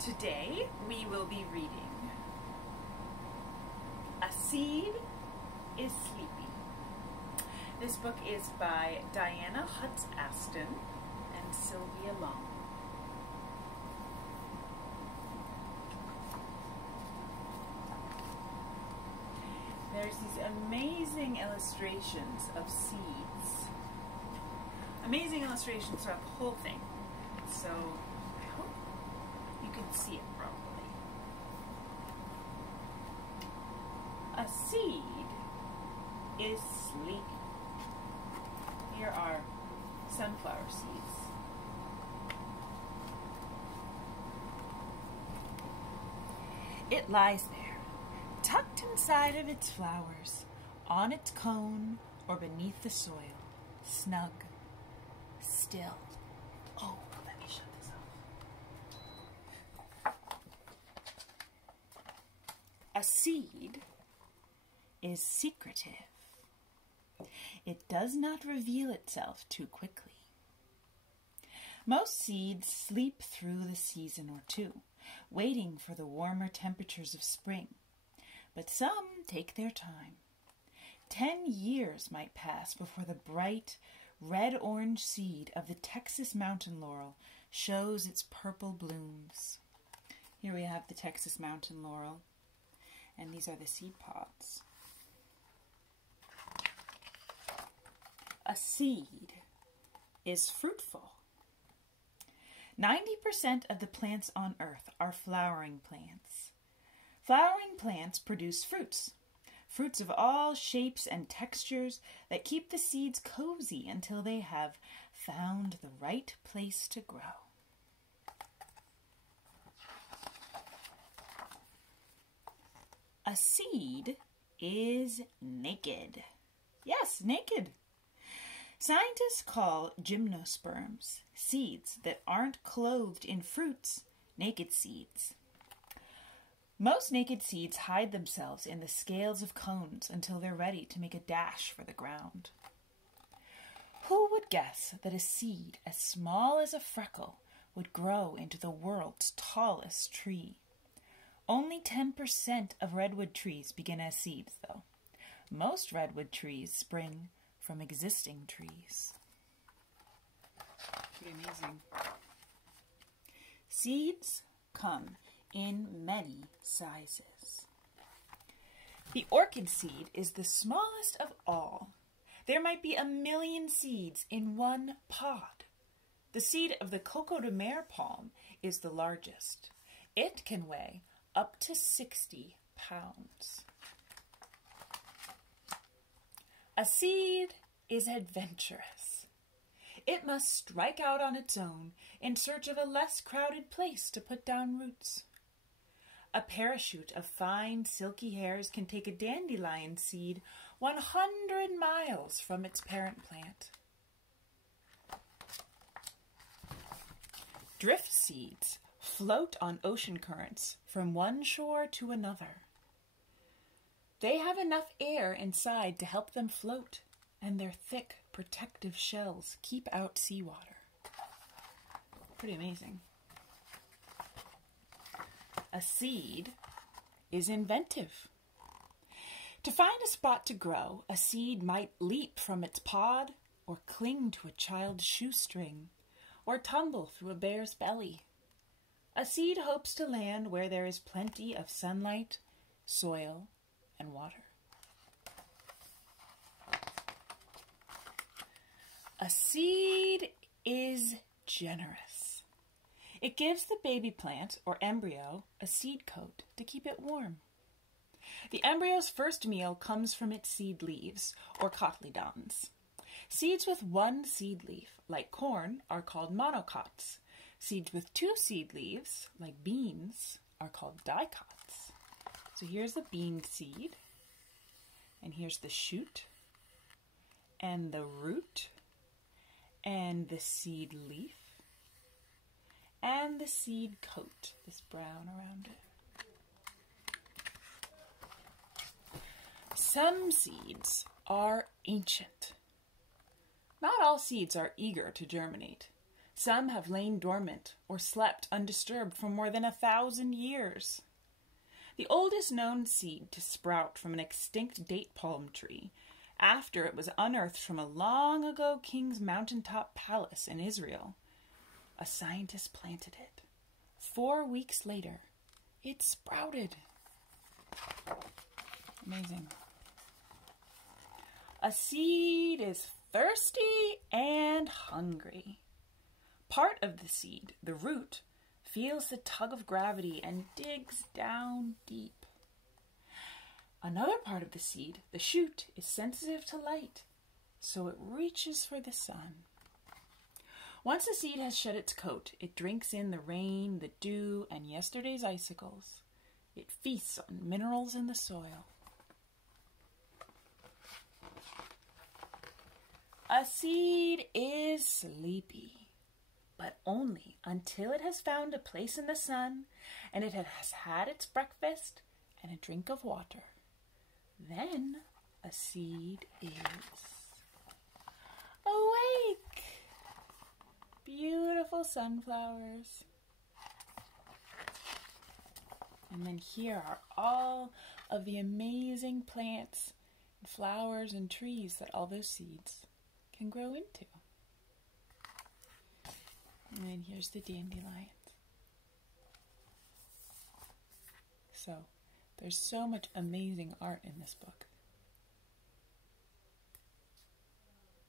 Today we will be reading A Seed is Sleepy. This book is by Diana Hutz Aston and Sylvia Long. There's these amazing illustrations of seeds. Amazing illustrations throughout the whole thing. So I hope you can see it properly. A seed is sleepy. Here are sunflower seeds. It lies there, tucked inside of its flowers, on its cone or beneath the soil, snug, still. Oh, let me shut this off. A seed is secretive. It does not reveal itself too quickly. Most seeds sleep through the season or two, waiting for the warmer temperatures of spring, but some take their time. 10 years might pass before the bright red-orange seed of the Texas mountain laurel shows its purple blooms. Here we have the Texas mountain laurel, and these are the seed pods. A seed is fruitful. 90% of the plants on Earth are flowering plants. Flowering plants produce fruits. Fruits of all shapes and textures that keep the seeds cozy until they have found the right place to grow. A seed is naked. Yes, naked. Scientists call gymnosperms, seeds that aren't clothed in fruits, naked seeds. Most naked seeds hide themselves in the scales of cones until they're ready to make a dash for the ground. Who would guess that a seed as small as a freckle would grow into the world's tallest tree? Only 10% of redwood trees begin as seeds, though. Most redwood trees spring from existing trees. Pretty amazing. Seeds come in many sizes. The orchid seed is the smallest of all. There might be 1 million seeds in one pod. The seed of the Coco de Mer palm is the largest. It can weigh up to 60 pounds. A seed is adventurous. It must strike out on its own in search of a less crowded place to put down roots. A parachute of fine, silky hairs can take a dandelion seed 100 miles from its parent plant. Drift seeds float on ocean currents from one shore to another. They have enough air inside to help them float, and their thick, protective shells keep out seawater. Pretty amazing. A seed is inventive. To find a spot to grow, a seed might leap from its pod, or cling to a child's shoestring, or tumble through a bear's belly. A seed hopes to land where there is plenty of sunlight, soil, and water. A seed is generous. It gives the baby plant, or embryo, a seed coat to keep it warm. The embryo's first meal comes from its seed leaves, or cotyledons. Seeds with one seed leaf, like corn, are called monocots. Seeds with 2 seed leaves, like beans, are called dicots. So here's the bean seed, and here's the shoot, and the root, and the seed leaf, and the seed coat, this brown around it. Some seeds are ancient. Not all seeds are eager to germinate. Some have lain dormant or slept undisturbed for more than 1,000 years. The oldest known seed to sprout from an extinct date palm tree after it was unearthed from a long ago king's mountaintop palace in Israel. A scientist planted it. 4 weeks later, it sprouted. Amazing. A seed is thirsty and hungry. Part of the seed, the root, feels the tug of gravity and digs down deep. Another part of the seed, the shoot, is sensitive to light, so it reaches for the sun. Once the seed has shed its coat, it drinks in the rain, the dew, and yesterday's icicles. It feasts on minerals in the soil. A seed is sleepy, but only until it has found a place in the sun and it has had its breakfast and a drink of water. Then a seed is awake. Beautiful sunflowers. And then here are all of the amazing plants and flowers and trees that all those seeds can grow into. And then here's the dandelions. So there's so much amazing art in this book.